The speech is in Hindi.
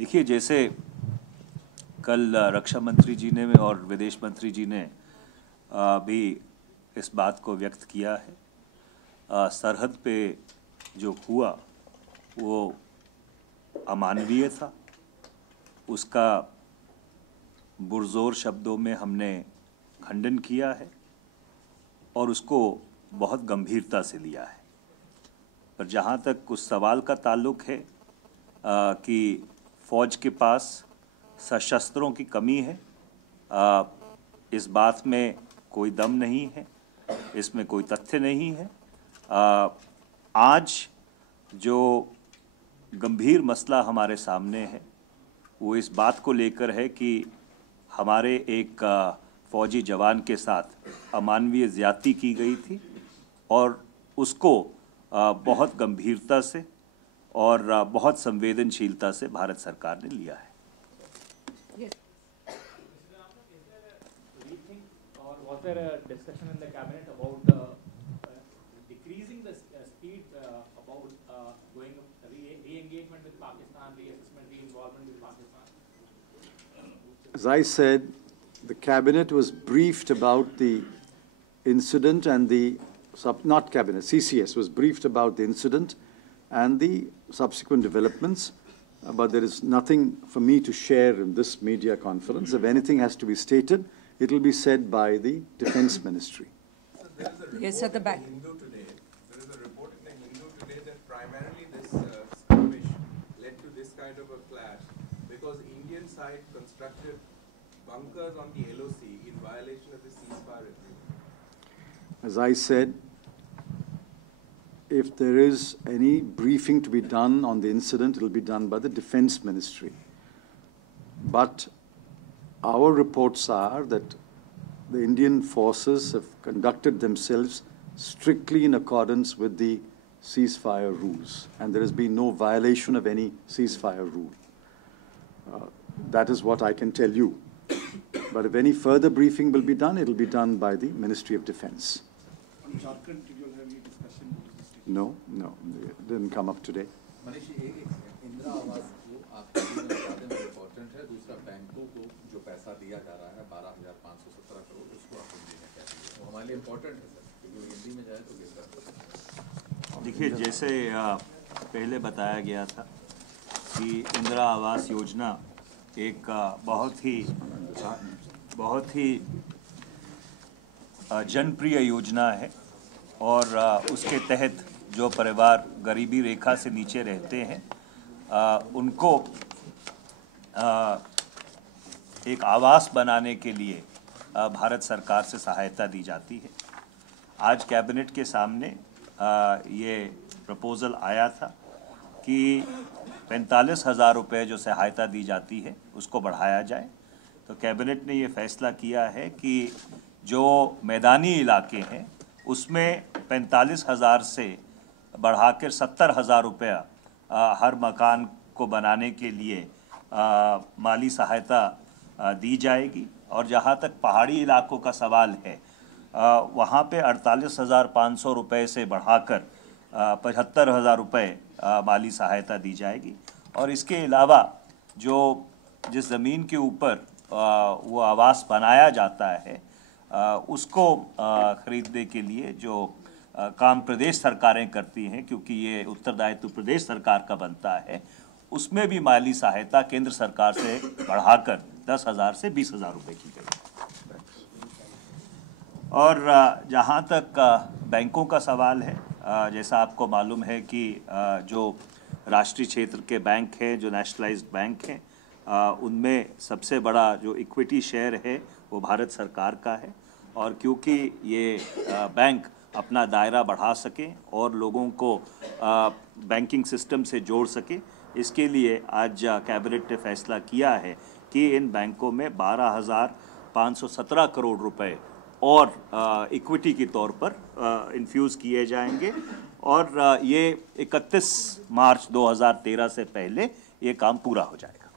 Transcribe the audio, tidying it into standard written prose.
देखिए, जैसे कल रक्षा मंत्री जी ने और विदेश मंत्री जी ने भी इस बात को व्यक्त किया है, सरहद पे जो हुआ वो अमानवीय था। उसका पुरजोर शब्दों में हमने खंडन किया है और उसको बहुत गंभीरता से लिया है। पर जहाँ तक उस सवाल का ताल्लुक है कि फ़ौज के पास सशस्त्रों की कमी है, इस बात में कोई दम नहीं है, इसमें कोई तथ्य नहीं है। आज जो गंभीर मसला हमारे सामने है वो इस बात को लेकर है कि हमारे एक फ़ौजी जवान के साथ अमानवीय ज़्यादती की गई थी और उसको बहुत गंभीरता से और बहुत संवेदनशीलता से भारत सरकार ने लिया है। Was there a discussion in the cabinet about decreasing the speed about going re-engagement with Pakistan, reassessment, re-involvement with Pakistan? As I said, the cabinet was briefed about the incident and not cabinet, CCS was briefed about the incident and the subsequent developments, but there is nothing for me to share in this media conference. If anything has to be stated, it will be said by the Defence Ministry. Yes, at the back. There is a report in the Hindu today that primarily this skirmish led to this kind of a clash because Indian side constructed bunkers on the LOC in violation of the ceasefire agreement. As I said, if there is any briefing to be done on the incident, it will be done by the Defence Ministry. But our reports are that the Indian forces have conducted themselves strictly in accordance with the ceasefire rules, and there has been no violation of any ceasefire rule. That is what I can tell you. But if any further briefing will be done, it will be done by the Ministry of Defence. On Jharkhand, did you have any discussion? No, it didn't come up today. Manish, Indira आवास को आपके लिए इम्पोर्टेंट है। दूसरा, बैंकों को जो पैसा दिया जा रहा है 12,517 करोड़, उसको आप हिंदी में कहते हैं, वो हमारे लिए इम्पोर्टेंट है सर, क्योंकि हिंदी में जाए तो बेहतर। देखिए, जैसे पहले बताया गया था कि इंदिरा आवास योजना एक बहुत ही जनप्रिय योजना है और उसके तहत जो परिवार गरीबी रेखा से नीचे रहते हैं उनको एक आवास बनाने के लिए भारत सरकार से सहायता दी जाती है। आज कैबिनेट के सामने ये प्रपोज़ल आया था कि 45,000 रुपये जो सहायता दी जाती है उसको बढ़ाया जाए। तो कैबिनेट ने ये फैसला किया है कि जो मैदानी इलाके हैं उसमें 45,000 से बढ़ाकर 70,000 रुपया हर मकान को बनाने के लिए माली सहायता दी जाएगी। और जहाँ तक पहाड़ी इलाकों का सवाल है वहाँ पे 48,500 रुपये से बढ़ाकर 75,000 रुपये माली सहायता दी जाएगी। और इसके अलावा जिस ज़मीन के ऊपर वो आवास बनाया जाता है उसको ख़रीदने के लिए जो काम प्रदेश सरकारें करती हैं, क्योंकि ये उत्तरदायित्व प्रदेश सरकार का बनता है, उसमें भी माली सहायता केंद्र सरकार से बढ़ाकर 10,000 से 20,000 रुपये की गई। और जहाँ तक बैंकों का सवाल है, जैसा आपको मालूम है कि जो राष्ट्रीय क्षेत्र के बैंक हैं, जो नेशनलाइज्ड बैंक हैं, उनमें सबसे बड़ा जो इक्विटी शेयर है वो भारत सरकार का है। और क्योंकि ये बैंक अपना दायरा बढ़ा सके और लोगों को बैंकिंग सिस्टम से जोड़ सके, इसके लिए आज कैबिनेट ने फैसला किया है कि इन बैंकों में 12,517 करोड़ रुपए और इक्विटी के तौर पर इन्फ्यूज़ किए जाएंगे और ये 31 मार्च 2013 से पहले ये काम पूरा हो जाएगा।